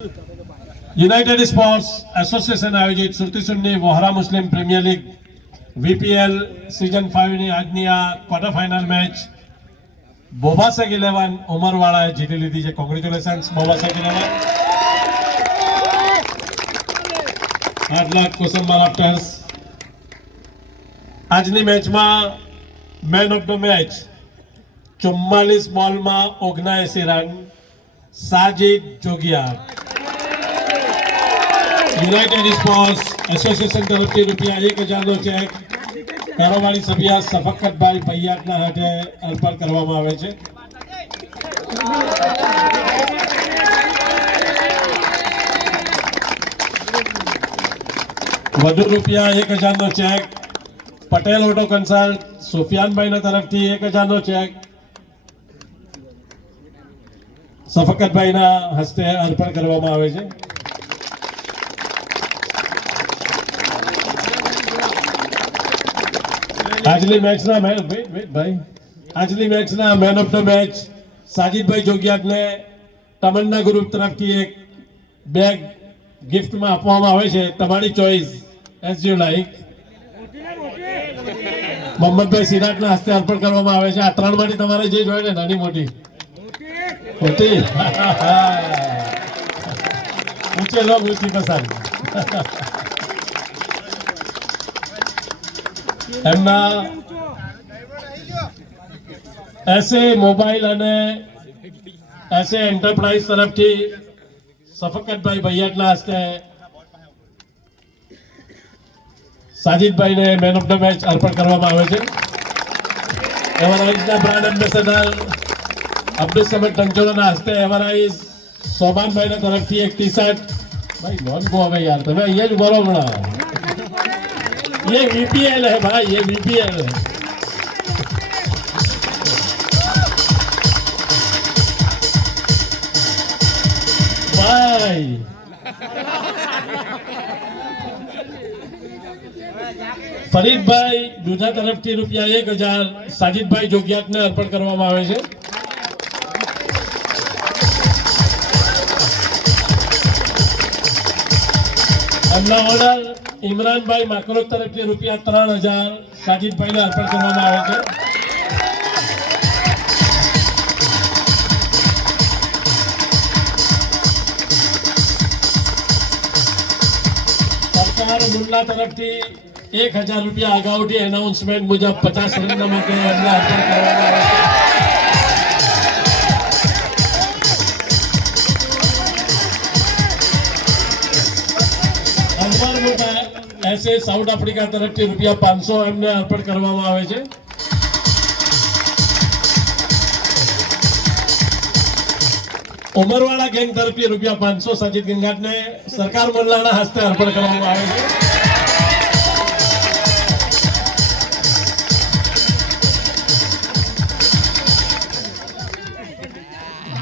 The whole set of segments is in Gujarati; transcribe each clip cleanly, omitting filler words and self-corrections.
યુનાઇટેડ સ્પોર્ટ્સ એસોસિએશન આયોજિત સુરતીસુરની Vohra Muslim premier league VPL season 5 ની આજની આ ક્વાર્ટર ફાઇનલ મેચ બોબાસેક 11 ઉમરવાળાએ જીતી લીધી છે. કોંગ્રેચ્યુલેશન્સ બોબાસેક 11. Hard luck Kosamba rafters. આજની મેચમાં મેન ઓફ ધ મેચ 44 બોલમાં 79 run Sajid Jogiyar. United sports association તરફથી ₹1000નો ચેક કારોબારી સભ્ય સફકતભાઈ ભૈયાતના હાથે અર્પણ કરવામાં આવે છે. વધુ ₹1000નો ચેક પટેલ ઓટો કન્સલ્ટ સુફિયાનભાઈના તરફથી 1000નો ચેક સફકતભાઈના હસ્તે અર્પણ કરવામાં આવે છે. આજની મેચના મેન ઓફ ધ મેચ સાજિદભાઈ જોગિયાતને તમન્ના ગ્રુપ તરફથી એક બેગ ગિફ્ટમાં આપવામાં આવે છે. તમારી ચોઈસ એઝ યુ લાઈક. મોહમ્મદભાઈ સિરાજના હસ્તે અર્પણ કરવામાં આવે છે. આ ત્રણમાંથી તમારે જે જોઈએ ને નાની મોટી મોટી ઊંચે લોગ ઊંચી પસંદ. એમના એસે મોબાઈલ અને એસે એન્ટરપ્રાઇઝ તરફથી સફકતભાઈ ભૈયાતના હસ્તે સાજિદભાઈને મેન ઓફ ધ મેચ અર્પણ કરવામાં આવે છે. એવરાઇઝના બ્રાન્ડ એમ્બેસેડર અબ્દુલ સમદ ટંચોલાના હસ્તે એવરાઇઝ સોબાનભાઈના તરફથી એક ટી શર્ટ. ભાઈ નોન ગો હવે યાર, તમે અહીંયા જ બોલો હમણાં. ये वीपीएल है भाई, ये वीपीएल है. भाई ફરીદભાઈ દુધા તરફથી ₹1000 સાજિદભાઈ જોગિયાતને અર્પણ કરવામાં આવે છે. એમના ઓર્ડર ઇમરાનભાઈ માકરોક તરફથી ₹3000 સાજિદભાઈને અર્પણ કરવામાં આવે છે. સરકાર મુલ્લા તરફથી ₹1000 અગાઉથી એનાઉન્સમેન્ટ મુજબ 50 રનના માટે એમને અર્પણ કરવામાં આવે છે. ऐसे साउथ अफ्रीका तरफથી ₹500 એમને અર્પણ કરવામાં આવે છે. ઉમરવાડા ગેંગ તરફથી ₹500 સાજિદ ગંગાટને સરકાર મોલ્લાના હસ્તે અર્પણ કરવામાં આવે છે.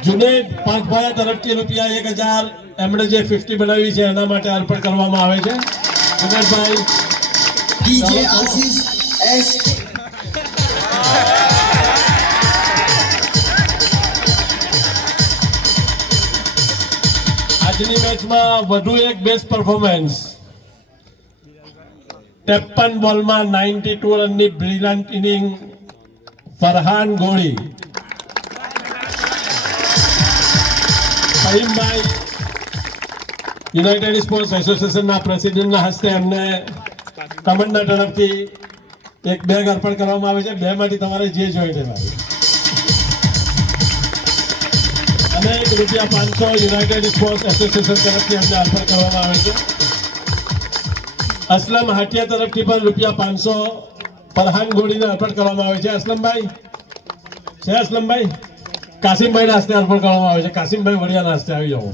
જુનેદ પાંચભાયા તરફથી ₹1000 એમણે જે 50 બનાવી છે એના માટે અર્પણ કરવામાં આવે છે. ભાઈ DJ Aziz S આજની મેચમાં વધુ એક બેસ્ટ પરફોર્મન્સ 53 બોલમાં 92 રનની બ્રિલિયન્ટ ઇનિંગ ફરહાન ગોળી. ફહીમભાઈ યુનાઇટેડ સ્પોર્ટ્સ એસોસિએશનના પ્રેસિડેન્ટના હસ્તે એમને તમન્ના તરફથી એક બેગ અર્પણ કરવામાં આવે છે. બેમાંથી તમારે જે જોઈએ ભાઈ. અને ₹500 યુનાઇટેડ સ્પોર્ટ્સ એસોસિએશન તરફથી એમને અર્પણ કરવામાં આવે છે. અસલમ હાટિયા તરફથી પણ ₹500 ફરહાન ગોળીને અર્પણ કરવામાં આવે છે. અસલમભાઈ છે, અસલમભાઈ કાસિમભાઈના હસ્તે અર્પણ કરવામાં આવે છે. કાસિમભાઈ વડિયાના હસ્તે આવી જાઓ.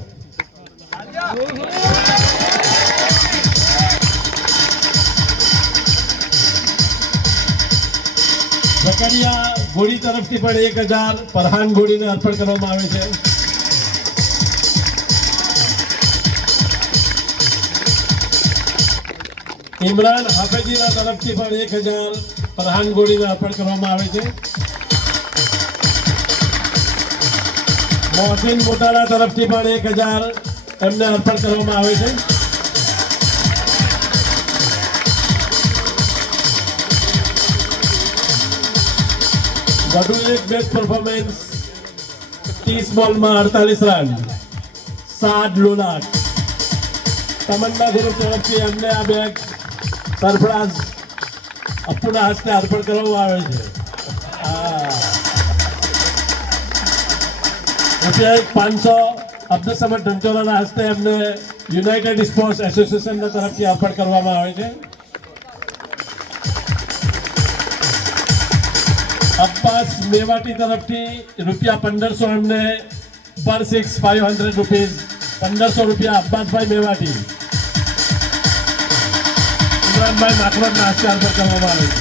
ઝકરિયા ગોળી તરફથી પણ 1000 ફરહાન ગોળીને અર્પણ કરવામાં આવે છે. ઇમરાન હાફેજીના તરફથી પણ 1000 ફરહાન ગોળીને અર્પણ કરવામાં આવે છે. મોહસિન મોટારા તરફથી પણ 1000 એમને અર્પણ કરવામાં આવે છે. વધુ એક બેસ્ટ પરફોર્મન્સ ટી બોલમાં 48 રન 7 લુલાટ તમન્ના ગ્રુપ તરફથી એમને આ બેગ સરફરાઝ અપ્પુના હસ્તે અર્પણ કરવામાં આવે છે. રૂપિયા 500 અબ્દુલ સમદ ઢંચોરાના હસ્તે એમને યુનાઇટેડ સ્પોર્ટ્સ એસોસિએશનના તરફથી અર્પણ કરવામાં આવે છે. અબ્બાસ મેવાટી તરફથી રૂપિયા 1500 એમને પર 6 500 રૂપીઝ 1500 રૂપિયા અબ્બાસભાઈ મેવાટી ઇમરાનભાઈ માખવડના હસ્તે અર્પણ કરવામાં આવે છે.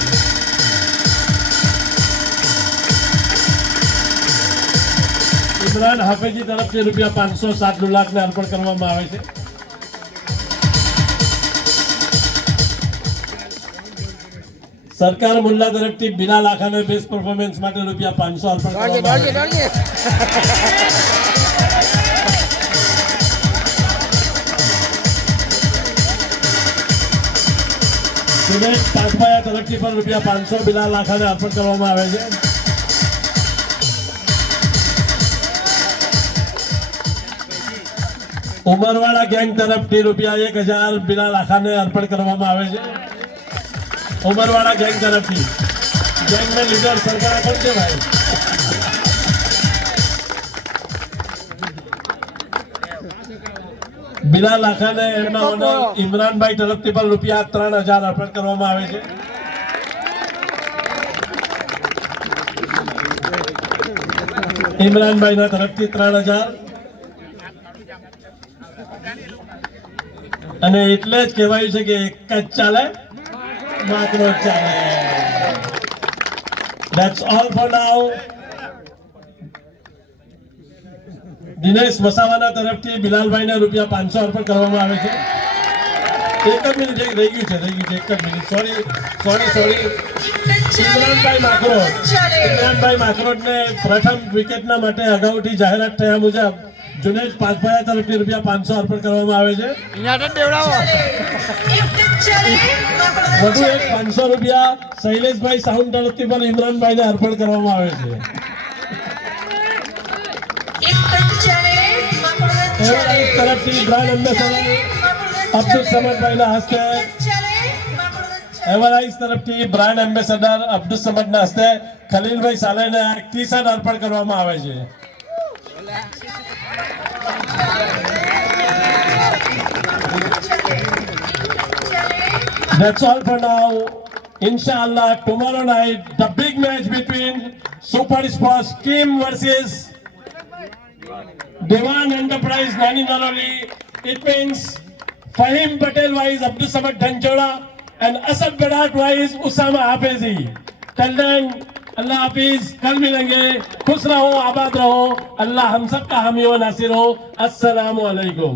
ઇમરાન હાફેજી તરફથી રૂપિયા 507 લુલાટને અર્પણ કરવામાં આવે છે. સરકાર મુલ્લા તરફથી બિલાલ આખાને બેસ્ટ પરફોર્મન્સ માટે રૂપિયા 500 અર્પણ કરવામાં આવે છે. સુરેશ પાસભાયા તરફથી પણ રૂપિયા 500 બિલાલ આખાને અર્પણ કરવામાં આવે છે. ઉમરવાડા ગેંગ તરફથી રૂપિયા 1000 બિલાલ આખાને અર્પણ કરવામાં આવે છે. ઉમરવાડા ગેંગ તરફથી ગેંગ में લીડર સરકાર કોણ છે ભાઈ? બિલાલ આખાને એમના ઓનર ઇમરાનભાઈ તરફથી પણ રૂપિયા 3000 અર્પણ કરવામાં આવે છે. ઇમરાનભાઈના તરફથી 3000 અને એટલે જ કહેવાયું છે કે એક જ ચાલે માત્ર ચાલે. That's all for now. Dinesh વસાવાના તરફથી બિલાલભાઈને રૂપિયા 500 અર્પણ કરવામાં આવે છે. એક જ મિનિટ રહી ગયું છે એક જ મિનિટ સોરી ઇમરાનભાઈ માકરોડને પ્રથમ વિકેટના માટે અગાઉથી જાહેરાત થયા મુજબ જુનેદ પાસભાયા તરફથી રૂપિયા 500 અર્પણ કરવામાં આવે છે. વધુ એક 500 રૂપિયા શૈલેષભાઈ સાઉન્ડ તરફથી પણ ઇમરાનભાઈને અર્પણ કરવામાં આવે છે. તરફથી બ્રાન્ડ એમ્બેસેડર અબ્દુલ સમદભાઈના હસ્તે એવરાઇઝ તરફથી બ્રાન્ડ એમ્બેસેડર અબ્દુલ સમદના હસ્તે ખલીલભાઈ સાલેને ટી શર્ટ અર્પણ કરવામાં આવે છે. That's all for now. Inshallah, tomorrow night, the big match between Super Sports Kim versus Dewan Enterprise Nani Naroli. It means Fahim Patel wise Abdul Samad Dhanchoda and Asad Bedat wise Usama Hafezi. Till then, अल्लाह हाफिज. कल मिलेंगे. खुश रहो, आबाद रहो. अल्लाह हम सब का हामी व नासिर हो. अस्सलामु अलैकुम.